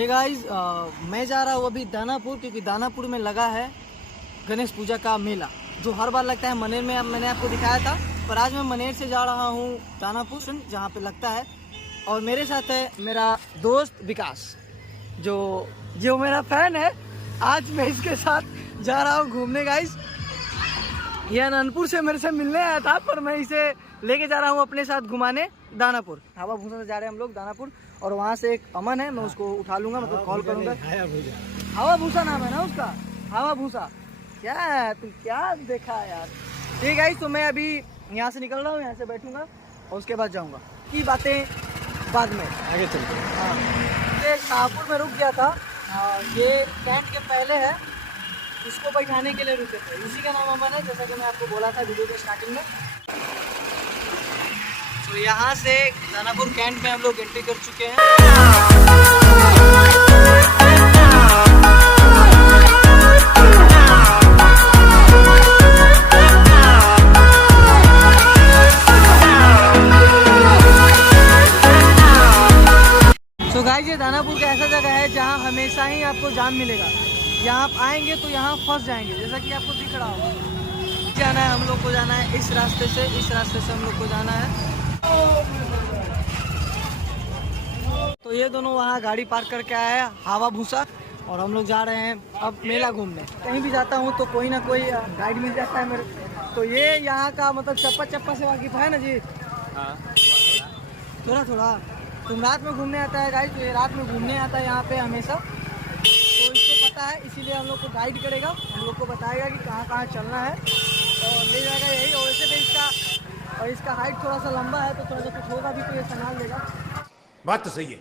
Hey guys, मैं जा रहा हूँ अभी दानापुर, क्योंकि दानापुर में लगा है गणेश पूजा का मेला, जो हर बार लगता है मनेर में। मैंने आपको दिखाया था, पर आज मैं मनेर से जा रहा हूँ दानापुर, जहाँ पे लगता है। और मेरे साथ है मेरा दोस्त विकास, जो मेरा फैन है। आज मैं इसके साथ जा रहा हूँ घूमने गाइस। यह अनंतपुर से मेरे से मिलने आया था, पर मैं इसे लेके जा रहा हूँ अपने साथ घुमाने दानापुर। हवा भूसा से जा रहे हैं हम लोग दानापुर, और वहाँ से एक अमन है, मैं उसको उठा लूंगा, मतलब कॉल करूंगा। हवा भूसा नाम है ना उसका, हवा भूसा। क्या है तुम, क्या देखा यार। ठीक है, तो मैं अभी यहाँ से निकल रहा हूँ, यहाँ से बैठूंगा और उसके बाद जाऊँगा। की बातें बाद में आगे चलते हैं। हाँ, ये शाहपुर में रुक गया था। ये कैंट के पहले है, इसको बैठाने के लिए रुके थे। इसी का नाम अमन है, जैसा कि मैं आपको बोला था वीडियो के स्टार्टिंग में। तो यहाँ से दानापुर कैंट में हम लोग एंट्री कर चुके हैं। तो गाइस, ये दानापुर का ऐसा जगह है जहाँ हमेशा ही आपको जाम मिलेगा। यहाँ आप आएंगे तो यहाँ फंस जाएंगे, जैसा कि आपको दिख रहा होगा। जाना है हम लोग को, जाना है इस रास्ते से, हम लोग को जाना है। तो ये दोनों वहाँ गाड़ी पार्क करके आया है, हवा भूसा, और हम लोग जा रहे हैं अब मेला घूमने। कहीं भी जाता हूँ तो कोई ना कोई गाइड मिल जाता है मेरे। तो ये यहाँ का मतलब चप्पा से वाकिफ है ना जी? थोड़ा तुम रात में घूमने आता है गाइड, तो ये रात में घूमने आता है यहाँ पे हमेशा, तो इसको पता है, इसीलिए हम लोग को गाइड करेगा, हम लोग को बताएगा कि कहाँ चलना है और ले जाएगा यही। और वैसे भी इसका हाइट थोड़ा सा लंबा है, तो थोड़ा सा कुछ होगा भी तो ये संभाल लेगा। बात तो सही है।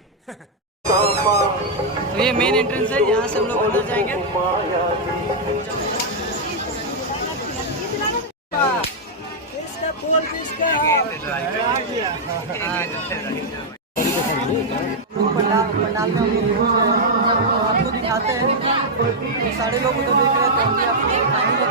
तो ये मेन एंट्रेंस है, यहाँ से हम लोग अंदर जाएंगे। पंडाल में हम लोग आपको दिखाते हैं, सारे लोग उधर देख रहे थे, हम भी आपको दिखाएंगे।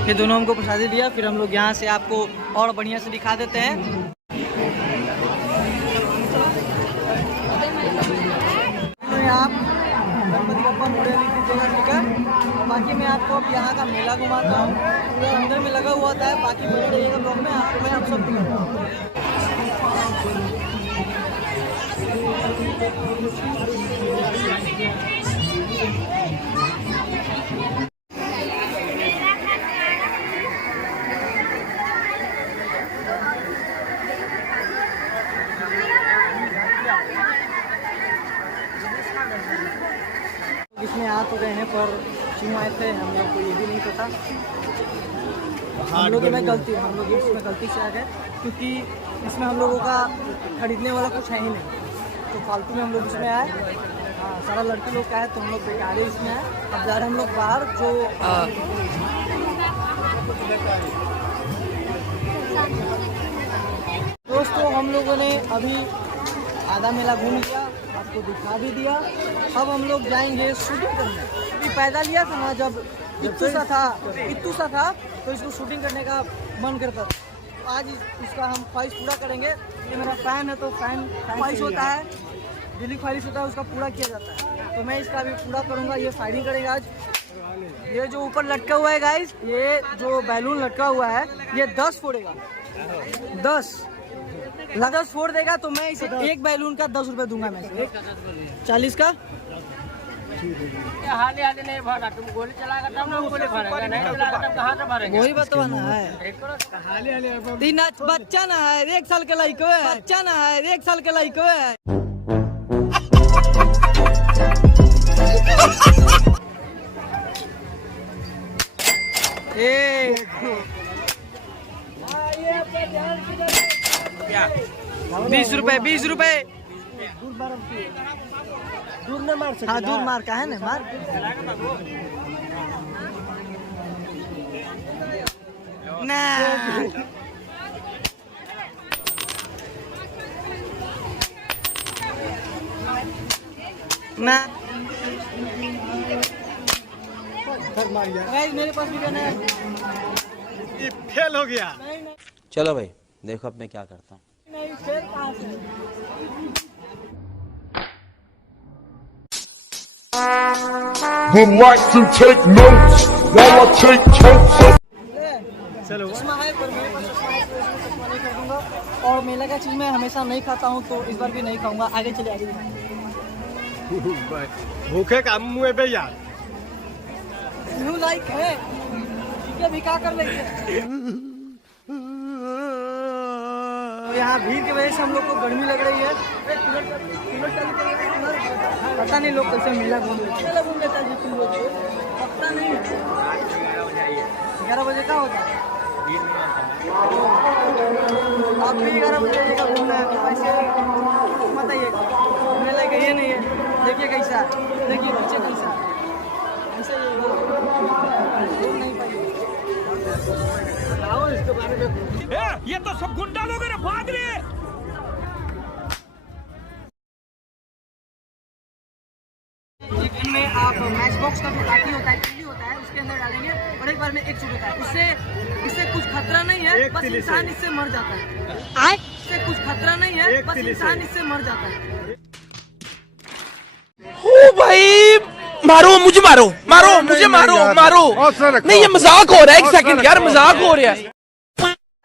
ये दोनों हमको प्रसादी दिया, फिर हम लोग यहाँ से आपको और बढ़िया से दिखा देते हैं। आप गणपति बप्पा मोरे की जगह टिका, बाकी मैं आपको अब यहाँ का मेला घुमाता हूँ। पूरा अंदर में लगा हुआ था, बाकी बने रहिएगा ब्लॉग में, आपको मैं आप सब दिखाता हूँ। इसमें आ तो गए हैं, पर क्यों आए थे हम लोग को ये भी नहीं पता। हम लोग इसमें गलती से आ गए, क्योंकि इसमें हम लोगों का खरीदने वाला कुछ है ही नहीं, तो फालतू में हम लोग इसमें आए। हाँ, सारा लड़के लोग का है, तो हम लोग बेकार इसमें आए। अब जा रहे हम लोग बाहर। जो दोस्तों, हम लोगों ने अभी आधा मेला घूम लिया, आपको दिखा भी दिया। अब हम लोग जाएंगे शूटिंग करने। अभी पैदा लिया था ना, जब इत्तू सा था तो इसको शूटिंग करने का मन करता था। तो आज इसका हम ख्वाहिश पूरा करेंगे। ये मेरा फैन है, तो फैन ख्वाहिश होता है, दिली ख्वाहिश होता है, उसका पूरा किया जाता है। तो मैं इसका अभी पूरा करूँगा। ये फायरिंग करेगा आज। ये जो ऊपर लटका हुआ है गाइस, ये जो बैलून लटका हुआ है, ये 10 फोड़ेगा। 10 फोड़ देगा, तो मैं इसे एक बैलून का 10 रुपए दूंगा। मैं 40 का हाली नहीं भरा, तुम गोली चलाएगा तब ना गोली भरेगा, नहीं चलाएगा तब कहाँ से भरेगा? वही बताना है। तीन बच्चा ना है, 1 साल के लड़को है, बच्चा ना है, 1 साल के लड़को है। क्या 20 रुपए दूर न मार सकते। हाँ, दूर मार का है ना, मार। ना ना गाइस मेरे पास भी गन है। ये फेल हो गया। नहीं चलो भाई देखो अब मैं क्या करता हूँ। नहीं फेल कहाँ से? Would like to take notes while I take totes of चलो चश्मा है पर मेरे पास चश्मा है तो इसमें चश्मा नहीं खरीदूंगा। और मेला का चीज़ मैं हमेशा नहीं खाता हूँ तो इस बार भी नहीं खाऊंगा। आगे चले आगे भूखे का मुँह पे यार। न्यू लाइक है ठीक है भी क्या कर लेंगे। तो यहाँ भीड़ की वजह से हम लोग को गर्मी लग रही है। पता नहीं लोग कैसे मेला घूम लेते हैं। पता नहीं 11 बजे का होता है। आप भी 11 बजे का घूमना है तो वैसे बताइए मेला का ये नहीं है। देखिए कैसा है, देखिए बच्चे कैसा है, ऐसा ही है। घूम नहीं पाइए। आओ इसके बारे में। ये तो सब गुंडा लोग हैं, भाग रहे। में आप मैच बॉक्स का जो काटी होता है किल्ली होता है उसके अंदर डालेंगे और एक बार में एक शूट होता है। इससे कुछ खतरा नहीं है, बस इंसान इससे मर जाता है। इससे कुछ खतरा नहीं है, बस इंसान इससे मर जाता है। ओ भाई मारो मुझे, मारो मारो मुझे, मारो मारो। नहीं ये मजाक हो रहा है, एक सेकंड यार मजाक हो रहा है।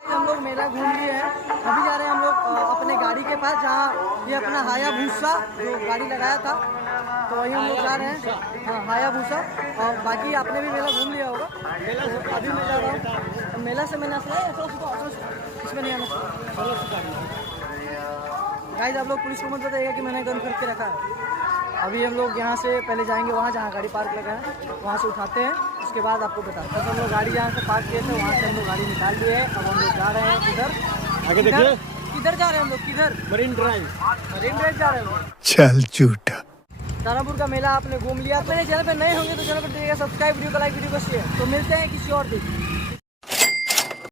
हम लोग मेला घूम लिए हैं। अभी जा रहे हैं हम लोग अपने गाड़ी के पास जहाँ ये अपना हायाबुसा जो गाड़ी लगाया था तो वही हम लोग जा रहे हैं। हाँ हायाबुसा। और बाकी आपने भी मेला घूम लिया होगा। अभी मैं जा रहा हूँ मेला से मैंने सुना है इसमें नहीं आना। गाइस आप लोग पुलिस को मत बताइएगा कि मैंने गन खरीद के रखा है। अभी हम लोग यहाँ से पहले जाएंगे वहाँ जहाँ गाड़ी पार्क लगा है वहाँ से उठाते हैं। उसके बाद आपको बताते हैं। तो हम लोग गाड़ी जहाँ से पार्क किए थे वहाँ से हम लोग गाड़ी निकाल लिए हैं। अब हम लोग जा रहे हैं किधर आगे देखिए, किधर जा रहे हैं हम लोग किधर मरीन ड्राइव। मरीन ड्राइव जा रहे हैं हम लोग। चल झूठा। दानापुर का मेला आपने घूम लिया। मेरे चैनल पे नए होंगे तो चैनल पर दीजिएगा सब्सक्राइब, वीडियो को लाइक, वीडियो को शेयर। तो मिलते हैं किसी और दिन।